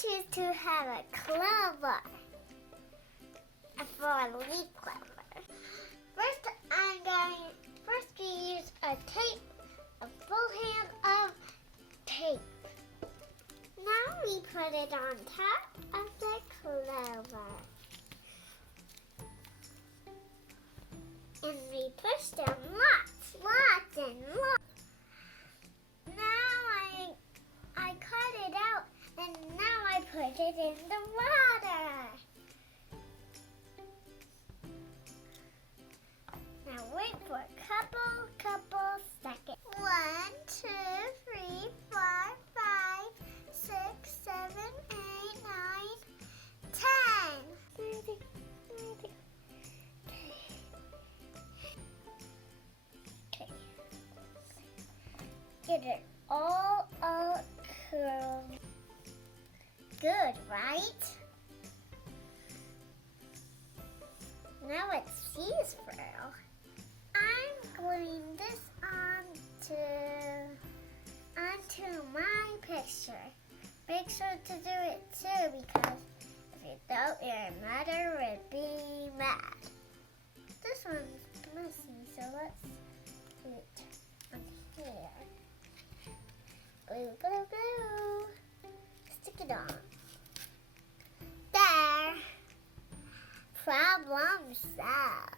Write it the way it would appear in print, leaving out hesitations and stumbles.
choose to have a clover for a leaf clover. First we use a tape, a full hand of tape. Now we put it on top of the clover. And we push them lots and lots. Now I cut it out and now I put it in the water. Now wait for a couple seconds. 1, 2, 3, 4, 5, 6, 7, 8, 9, 10. Okay. Get it all curled. Good, right? Now it's cease-furl. I'm gluing this onto my picture. Make sure to do it too, because if you don't, your mother would be mad. This one's messy, so let's do it on here. Glue, glue, glue. Stick it on. There. Problem solved.